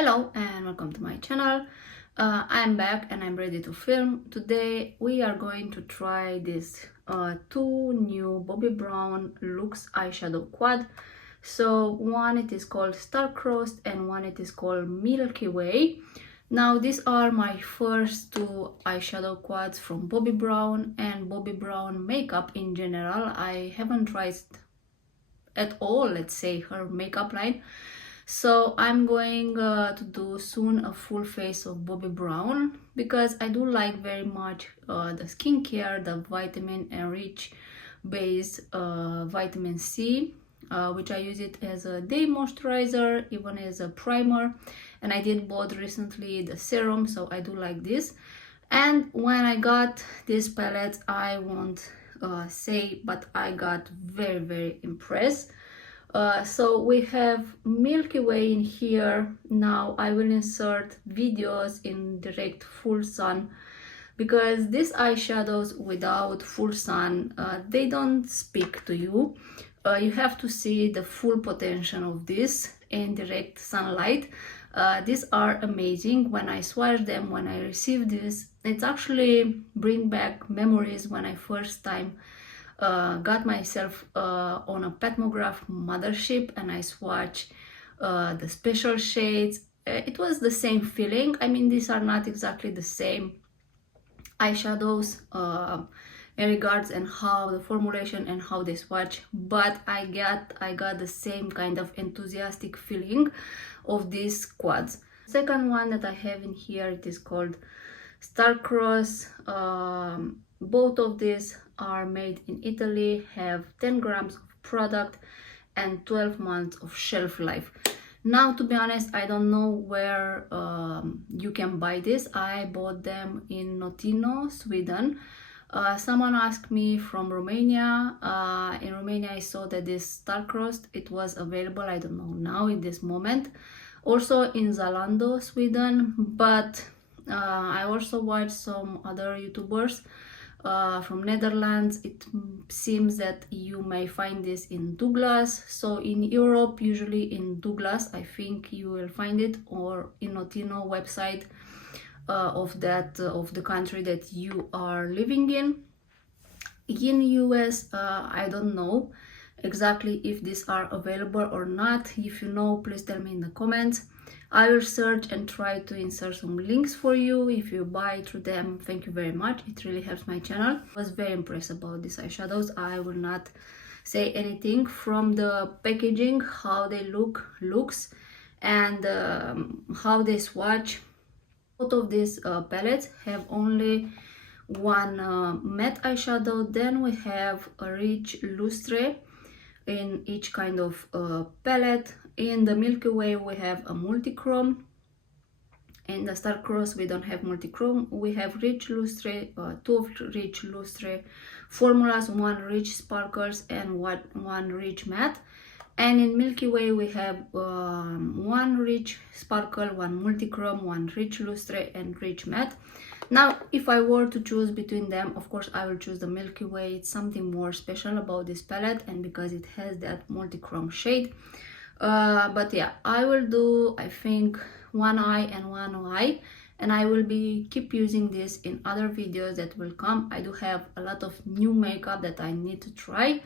Hello and welcome to my channel. I'm back and I'm ready to film. Today we are going to try this two new Bobbi Brown Luxe eyeshadow quad. So one it is called Star-Crossed and one it is called Milky Way. Now these are my first two eyeshadow quads from Bobbi Brown and Bobbi Brown makeup in general. I haven't tried at all, let's say, her makeup line. So I'm going to do soon a full face of Bobbi Brown because I do like very much the skincare, the vitamin enriched base vitamin C, which I use it as a day moisturizer, even as a primer, and I did bought recently the serum, so I do like this. And when I got this palette, I won't say, but I got very impressed. So we have Milky Way in here. Now I will insert videos in direct full sun because these eyeshadows without full sun, they don't speak to you. You have to see the full potential of this in direct sunlight. These are amazing. When I swatch them, when I receive this, it's actually bring back memories when I first time got myself on a Petmograph mothership and I swatched the special shades. It was the same feeling. I mean, these are not exactly the same eyeshadows in regards and how the formulation and how they swatch, but I got the same kind of enthusiastic feeling of these quads. Second one that I have in here, it is called Star-Crossed. Both of these are made in Italy, have 10 grams of product and 12 months of shelf life. Now, to be honest, I don't know where you can buy this. I bought them in Notino, Sweden. Someone asked me from Romania. In Romania, I saw that this Star-Crossed, it was available, I don't know now in this moment. Also in Zalando, Sweden, but I also watched some other YouTubers from Netherlands. It seems that you may find this in Douglas. So in Europe, usually in Douglas, I think you will find it, or in Notino website of the country that you are living in. In US, I don't know exactly if these are available or not. If you know, please tell me in the comments. I will search and try to insert some links for you. If you buy through them, thank you very much. It really helps my channel. I was very impressed about these eyeshadows. I will not say anything from the packaging, how they looks, and how they swatch. Both of these palettes have only one matte eyeshadow. Then we have a rich lustre in each kind of palette. In the Milky Way we have a multi-chrome. In the Star-Crossed we don't have multi-chrome. We have rich lustre, two rich lustre formulas, one rich sparkles and one rich matte. And in Milky Way we have one rich sparkle, one multi-chrome, one rich lustre and rich matte. Now, if I were to choose between them, of course I will choose the Milky Way. It's something more special about this palette, and because it has that multi-chrome shade. But yeah, I will do, I think, one eye and one eye, and I will keep using this in other videos that will come. I do have a lot of new makeup that I need to try,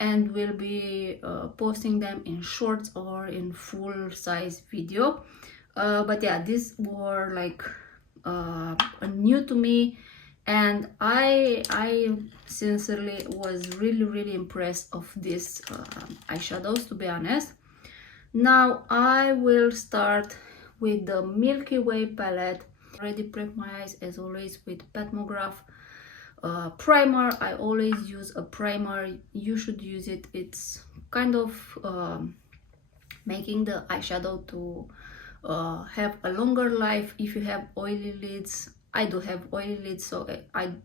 and will be posting them in shorts or in full size video. But yeah, these were like new to me, and I sincerely was really impressed of these eyeshadows, to be honest. Now I will start with the Milky Way palette. Already prep my eyes as always with Petmograph primer. I always use a primer. You should use it. It's kind of making the eyeshadow to have a longer life. If you have oily lids, I do have oily lids, so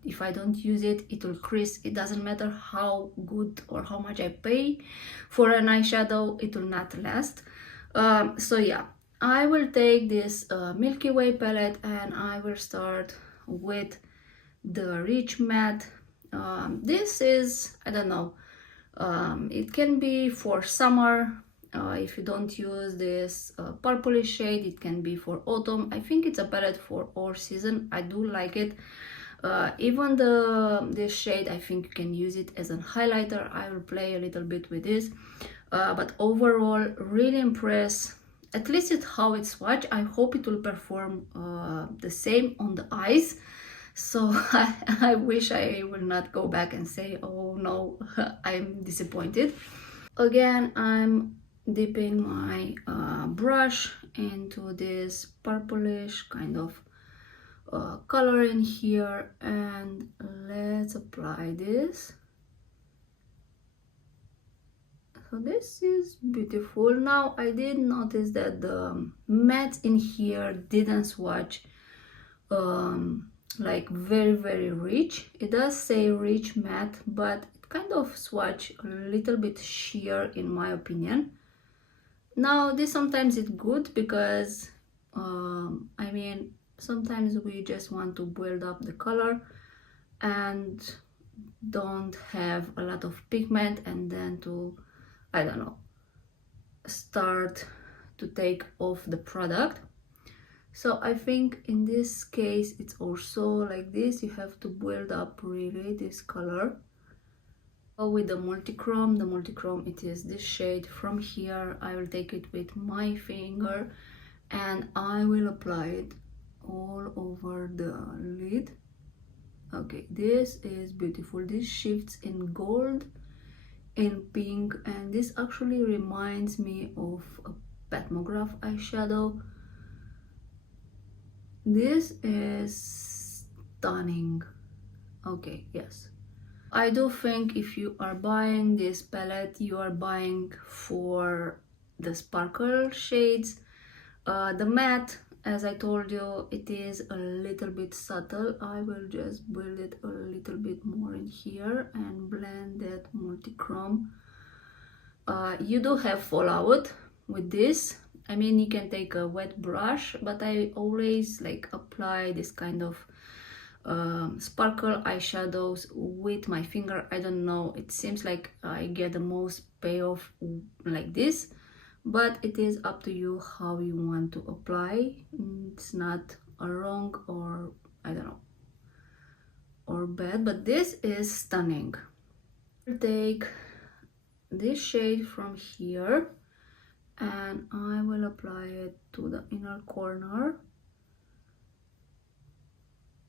if I don't use it, it will crease. It doesn't matter how good or how much I pay for an eyeshadow, it will not last. So yeah, I will take this Milky Way palette and I will start with the rich matte. This is, I don't know, it can be for summer. if you don't use this purplish shade, it can be for autumn. I think it's a palette for all season. I do like it. Even this shade, I think you can use it as a highlighter. I will play a little bit with this, but overall really impressed, at least it's how it's swatched. I hope it will perform the same on the eyes. So I wish I will not go back and say, oh no, I'm disappointed. Again, I'm dipping my brush into this purplish kind of color in here, and let's apply this. So this is beautiful. Now I did notice that the matte in here didn't swatch like very rich. It does say rich matte, but it kind of swatch a little bit sheer in my opinion. Now this sometimes it's good because I mean, sometimes we just want to build up the color and don't have a lot of pigment, and then to, I don't know, start to take off the product. So I think in this case it's also like this. You have to build up really this color. With the multichrome, it is this shade. From here I will take it with my finger and I will apply it all over the lid. Okay, this is beautiful. This shifts in gold, in pink, and this actually reminds me of a Patmograph eyeshadow. This is stunning. Okay, yes, I do think if you are buying this palette, you are buying for the sparkle shades. The matte, as I told you, it is a little bit subtle. I will just build it a little bit more in here and blend that multichrome. You do have fallout with this. I mean, you can take a wet brush, but I always like apply this kind of sparkle eyeshadows with my finger. I don't know, it seems like I get the most payoff like this, but it is up to you how you want to apply. It's not a wrong or I don't know, or bad, but this is stunning. I'll take this shade from here and I will apply it to the inner corner.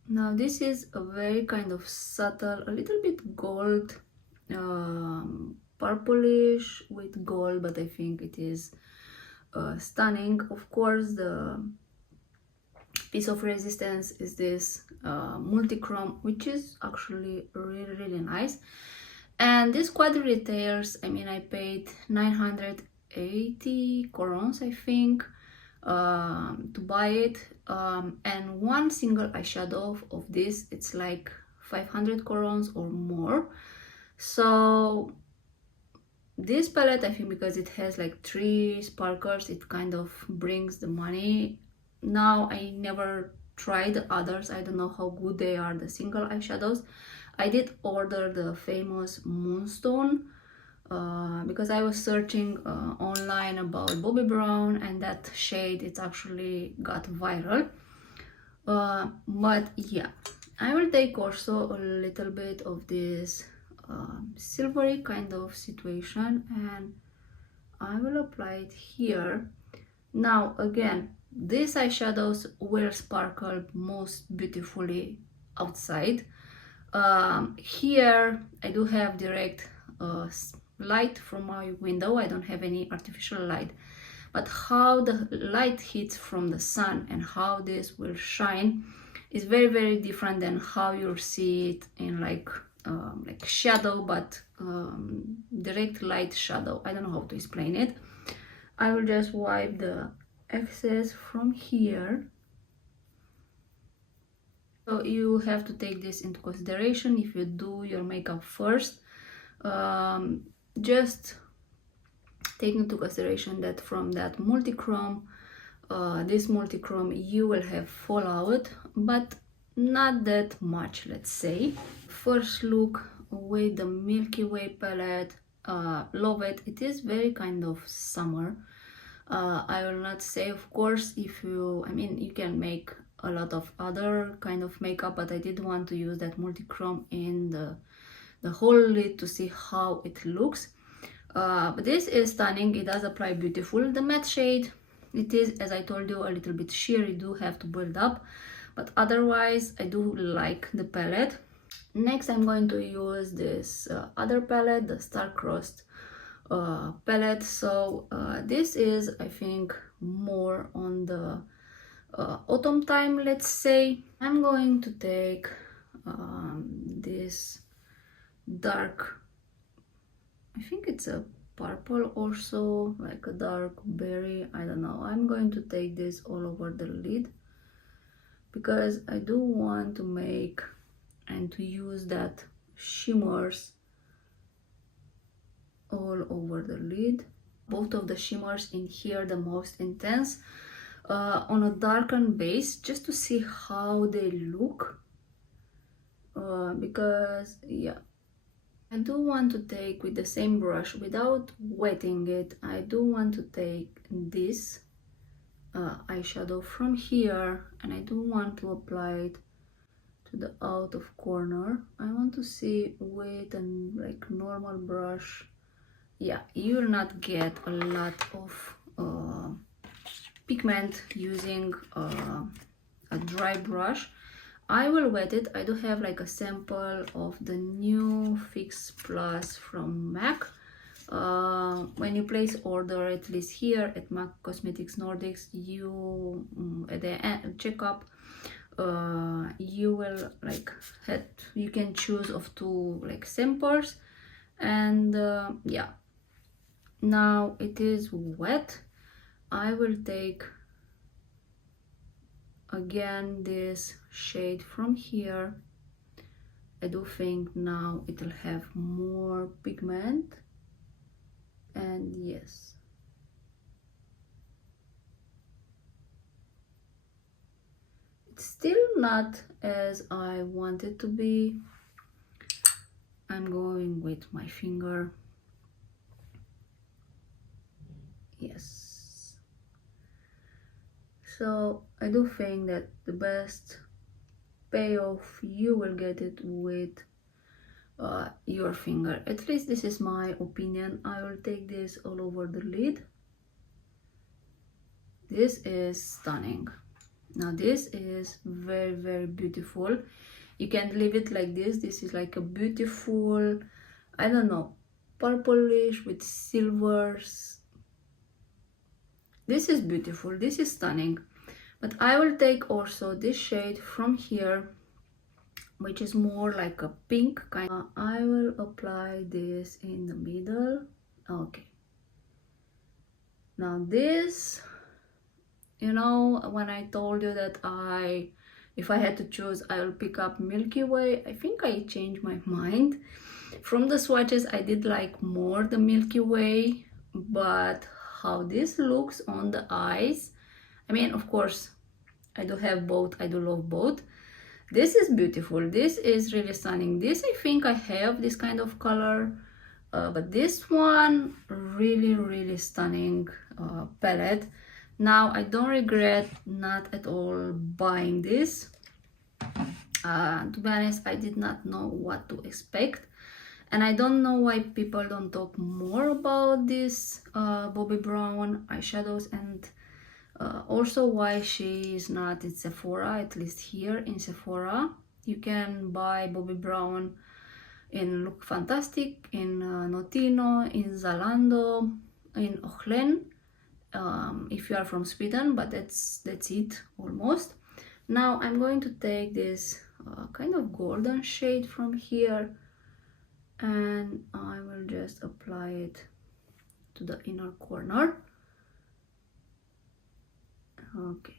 Now this is a very kind of subtle, a little bit gold, purplish with gold, but I think it is stunning. Of course, the piece of resistance is this multichrome, which is actually really nice. And this quad retails, I mean, I paid 980 corons, I think, to buy it, and one single eyeshadow of this, it's like 500 corons or more. So this palette, I think, because it has like 3 sparkles, it kind of brings the money. Now I never tried the others, I don't know how good they are, the single eyeshadows. I did order the famous Moonstone because I was searching online about Bobbi Brown, and that shade, it's actually got viral. But yeah, I will take also a little bit of this silvery kind of situation and I will apply it here. Now again, these eyeshadows will sparkle most beautifully outside. Here I do have direct light from my window. I don't have any artificial light, but how the light hits from the sun and how this will shine is very different than how you'll see it in like shadow, but direct light shadow. I don't know how to explain it. I will just wipe the excess from here. So you have to take this into consideration if you do your makeup first. Just take into consideration that from that multichrome, this multichrome, you will have fallout, but not that much, let's say. First look with the Milky Way palette. love it. It is very kind of summer. I will not say, of course, if you, I mean, you can make a lot of other kind of makeup, but I did want to use that multi-chrome in the whole lid to see how it looks. But this is stunning. It does apply beautiful. The matte shade, it is, as I told you, a little bit sheer. You do have to build up, but otherwise I do like the palette. Next, I'm going to use this other palette, the Star-Crossed palette. So this is, I think, more on the autumn time, let's say. I'm going to take this dark, I think it's a purple, also like a dark berry, I don't know. I'm going to take this all over the lid because I do want to make and to use that shimmers all over the lid. Both of the shimmers in here, the most intense, on a darkened base, just to see how they look, because yeah, I do want to take with the same brush, without wetting it, I do want to take this eyeshadow from here, and I do want to apply it to the out of corner. I want to see with a like normal brush. Yeah, you will not get a lot of pigment using a dry brush. I will wet it. I do have like a sample of the new Fix Plus from MAC. When you place order, at least here at MAC Cosmetics Nordics, you at the end checkup, you will like you can choose of two like samples, and yeah, now it is wet. I will take again this shade from here. I do think now it will have more pigment, and yes, it's still not as I want it to be. I'm going with my finger. Yes, so I do think that the best payoff, you will get it with your finger. At least this is my opinion. I will take this all over the lid. This is stunning. Now this is very, very beautiful. You can leave it like this. This is like a beautiful, I don't know, purplish with silvers. This is beautiful. This is stunning. But I will take also this shade from here, which is more like a pink kind. I will apply this in the middle. Okay. Now this, you know, when I told you that if I had to choose, I will pick up Milky Way, I think I changed my mind. From the swatches, I did like more the Milky Way, but how this looks on the eyes, I mean, of course, I do have both. I do love both. This is beautiful. This is really stunning. This, I think I have this kind of color, but this one, really, really stunning palette. Now, I don't regret not at all buying this. To be honest, I did not know what to expect. And I don't know why people don't talk more about this Bobbi Brown eyeshadows, and also why she is not in Sephora, at least here in Sephora. You can buy Bobbi Brown in Look Fantastic, in Notino, in Zalando, in Ochlen, if you are from Sweden, but that's it almost. Now I'm going to take this kind of golden shade from here, and I will just apply it to the inner corner. Okay.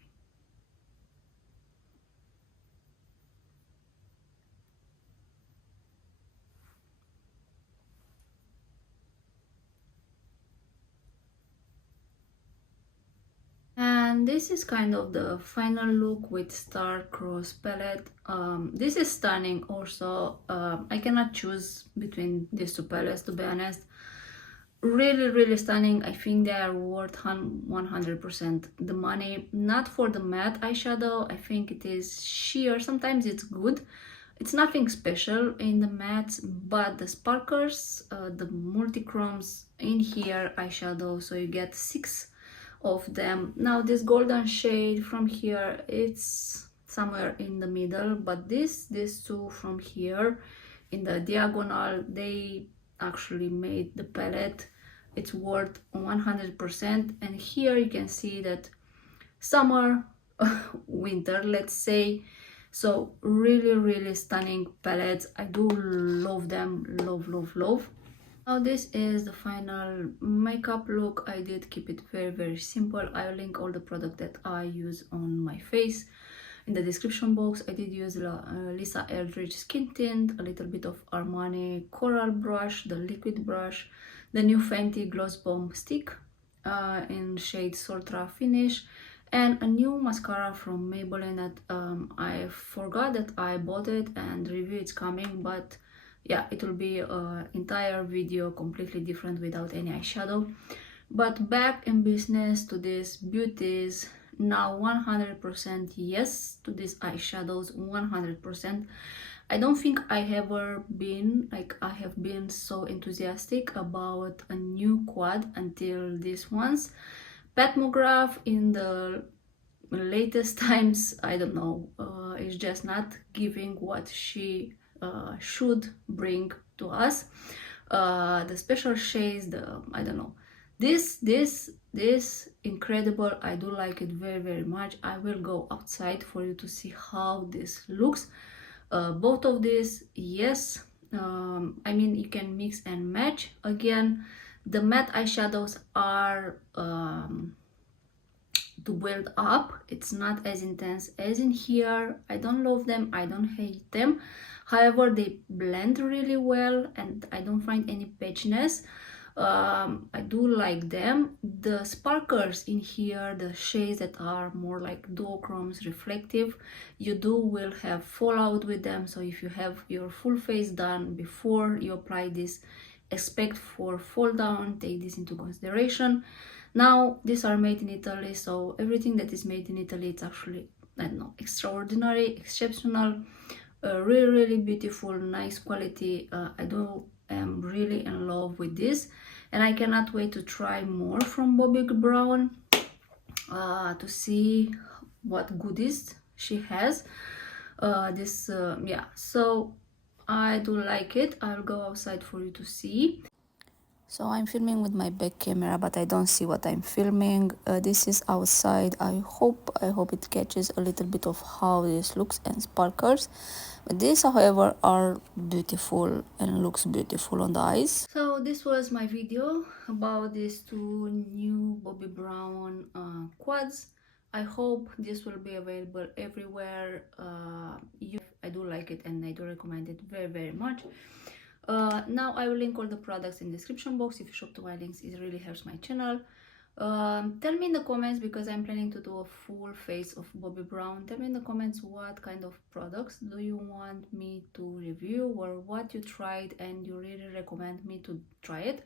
And this is kind of the final look with Star-Crossed palette. This is stunning also. I cannot choose between these two palettes, to be honest. really stunning. I think they are worth 100% the money. Not for the matte eyeshadow, I think it is sheer. Sometimes it's good, it's nothing special in the mattes, but the sparkles, the multi-chromes in here eyeshadow, so you get 6 of them. Now this golden shade from here, it's somewhere in the middle, but these two from here in the diagonal, they actually made the palette. It's worth 100%. And here you can see that summer, winter, let's say. So really stunning palettes. I do love them, love. Now this is the final makeup look. I did keep it very simple. I'll link all the product that I use on my face in the description box. I did use Lisa Eldridge skin tint, a little bit of Armani coral brush, the liquid brush, the new Fenty Gloss Bomb stick in shade Sultra Finish, and a new mascara from Maybelline that I forgot that I bought it, and review is coming, but yeah, it will be an entire video completely different without any eyeshadow. But back in business to these beauties. Now 100% yes to these eyeshadows, 100%. I don't think I have ever been so enthusiastic about a new quad until these ones. Pat McGrath in the latest times, I don't know, is just not giving what she should bring to us. The special shades, I don't know. This incredible. I do like it very much. I will go outside for you to see how this looks. Both of these, yes. I mean, you can mix and match. Again, the matte eyeshadows are to build up. It's not as intense as in here. I don't love them, I don't hate them. However, they blend really well and I don't find any patchiness. I do like them. The sparkles in here, the shades that are more like duochromes, reflective, you will have fallout with them. So if you have your full face done before you apply this, expect for fall down. Take this into consideration. Now these are made in Italy, so everything that is made in Italy, it's actually, I don't know, extraordinary, exceptional, really beautiful, nice quality. I am really in love with this, and I cannot wait to try more from Bobbi Brown to see what goodies she has. Yeah, so I do like it. I'll go outside for you to see. So I'm filming with my back camera, but I don't see what I'm filming. This is outside. I hope it catches a little bit of how this looks and sparkles. But these, however, are beautiful and looks beautiful on the eyes. So this was my video about these two new Bobbi Brown quads. I hope this will be available everywhere. I do like it and I do recommend it very much. Now I will link all the products in the description box. If you shop to my links, it really helps my channel. Tell me in the comments, because I'm planning to do a full face of Bobbi Brown. Tell me in the comments what kind of products do you want me to review, or what you tried and you really recommend me to try it.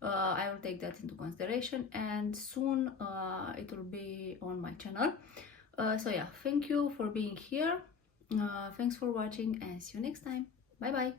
I will take that into consideration, and soon it will be on my channel. So yeah, thank you for being here. Thanks for watching and see you next time. Bye bye.